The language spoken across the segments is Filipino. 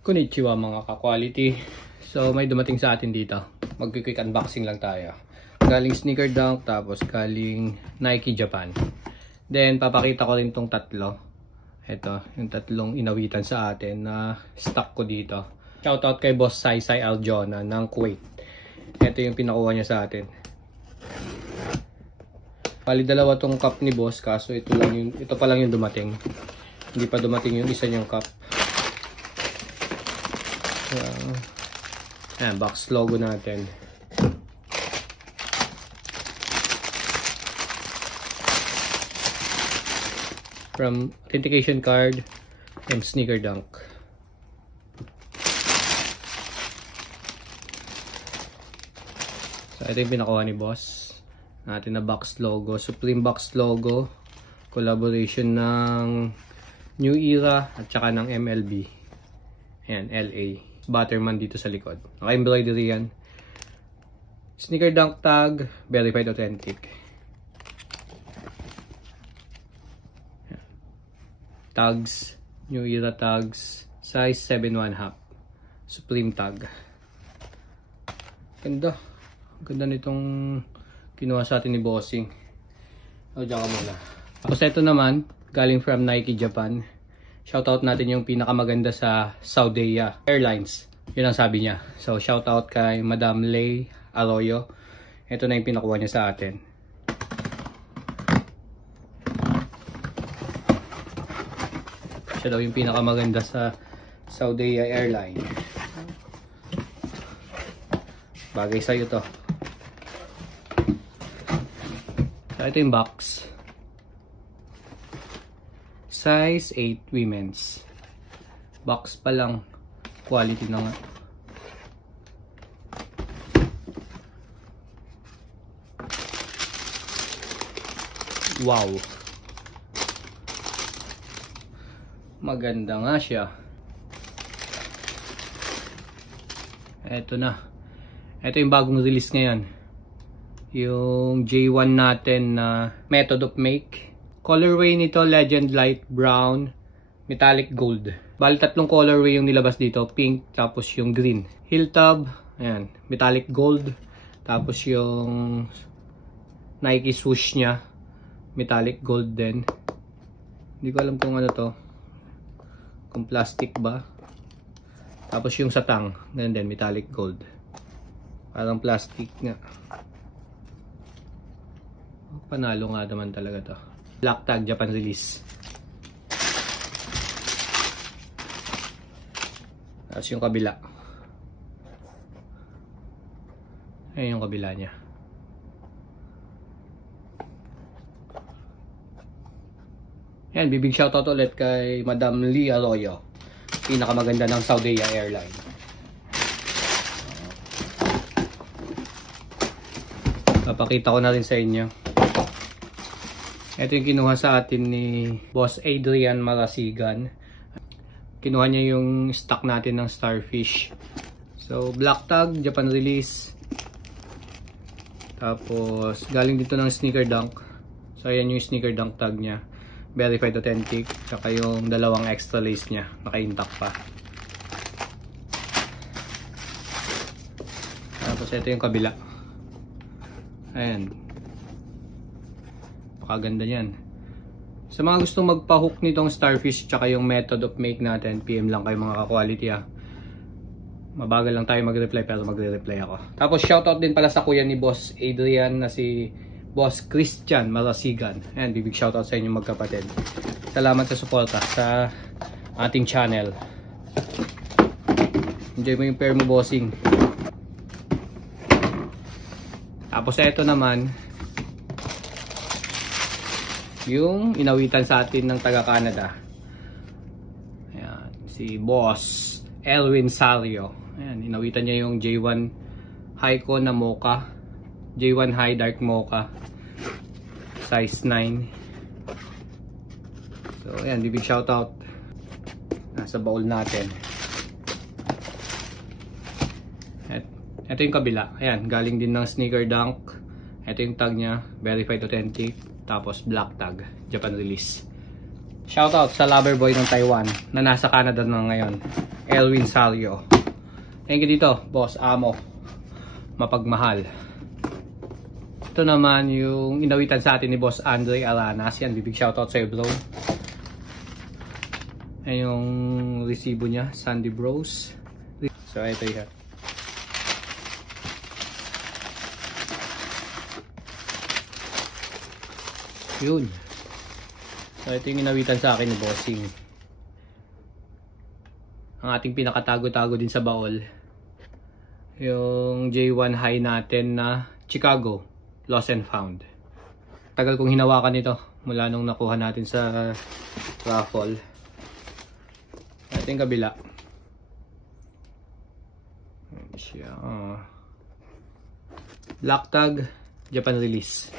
Konnichiwa mga ka-quality. So may dumating sa atin dito. Mag-quick unboxing lang tayo. Galing Sneaker Dunk, tapos galing Nike Japan. Then papakita ko rin tong tatlo. Ito, yung tatlong inawitan sa atin na stock ko dito. Shoutout kay Boss Saisai Aljona ng Kuwait. Ito yung pinakuha niya sa atin. Bali dalawa tong cup ni Boss, kaso ito pa lang yung dumating. Hindi pa dumating yung isa niyang cup. Ayan, box logo natin. From authentication card and Sneaker Dunk. So ito yung pinakuha ni Boss natin na box logo, Supreme box logo, collaboration ng New Era at saka ng MLB. Ayan, LA. Butterman dito sa likod. Naka-embroidery yan. Sneaker Dunk tag, verified authentic. Ayan. Tags, New Era tags, size 7.5. Supreme tag. Ganda. Ganda nitong kinuha sa atin ni Bossing. O, dyan ka muna. Tapos ito naman, galing from Nike Japan. Shoutout natin yung pinakamaganda sa Saudia Airlines. Yun ang sabi niya. So, shoutout kay Madam Lei Arroyo. Ito na yung pinakuha niya sa atin. Siya daw yung pinakamaganda sa Saudia Airlines. Bagay sa'yo to. So, ito yung box. Size 8 women's. Box pa lang. Quality na nga. Wow. Maganda nga siya. Ito na. Ito yung bagong release ngayon. Yung J1 natin na method of make. Colorway nito, Legend Light Brown, Metallic Gold. Bali tatlong colorway yung nilabas dito, pink, tapos yung green. Heel tab, ayan, Metallic Gold. Tapos yung Nike swoosh niya, Metallic Gold din. Hindi ko alam kung ano to, kung plastic ba. Tapos yung satang, ganun din, Metallic Gold. Parang plastic nga. Panalo nga naman talaga to. Black tag, Japan release. Tapos yung kabila. Ayan yung kabila niya. Yan, big shoutout ulit kay Madam Lei Arroyo. Pinakamaganda ng Saudia Airlines. Papakita ko na rin sa inyo. Ito yung kinuha sa atin ni Boss Adrian Marasigan. Kinuha niya yung stock natin ng Starfish. So, black tag, Japan release. Tapos, galing dito ng Sneaker Dunk. So, ayan yung Sneaker Dunk tag niya. Verified authentic. Tsaka yung dalawang extra lace niya. Naka-intact pa. Tapos, ito yung kabila. Ayan. Kaganda yan. Sa mga gustong magpa-hook nitong Starfish tsaka yung method of make natin, PM lang kayo mga ka-quality ha. Mabagal lang tayo mag-reply pero magre-reply ako. Tapos shoutout din pala sa kuya ni Boss Adrian na si Boss Christian Marasigan. Ayan, big shoutout sa inyo magkapatid. Salamat sa suporta sa ating channel. Enjoy mo yung pair mo, bossing. Tapos ito naman yung inawitan sa atin ng taga Canada. Ayan, si Boss Elwin Sario. Ayan, inawitan niya yung J1 High ko na mocha. J1 High Dark Mocha. Size 9. So, ayan, big shoutout. Nasa baul natin. Ito yung kabila. Ayan, galing din ng Sneaker Dunk. Ito yung tag niya. Verified authentic. Tapos black tag, Japan release. Shoutout sa lover boy ng Taiwan na nasa Canada na ngayon. Elwin Salio. Thank you dito, Boss Amo. Mapagmahal. Ito naman yung inawitan sa atin ni Boss Andre Alanas. Yan, bibig shoutout sa'yo, bro. Ayan yung resibo niya, Sandy Bros. So, ito yan. Yun. So, ito yung inawitan sa akin ni Bossing. Ang ating pinakatago-tago din sa baol. Yung J1 high natin na Chicago. Lost and found. Tagal kong hinawakan ito mula nung nakuha natin sa raffle. Ito yung kabila. Ayan siya. Black tag, Japan release.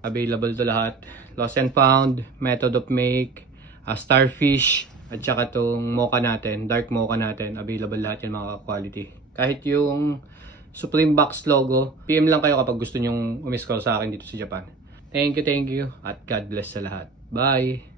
Available to lahat. Lost and found, method of make, starfish, at saka itong mocha natin, dark mocha natin. Available lahat yan mga quality. Kahit yung Supreme Box logo, PM lang kayo kapag gusto nyong umiscall sa akin dito sa Japan. Thank you, at God bless sa lahat. Bye!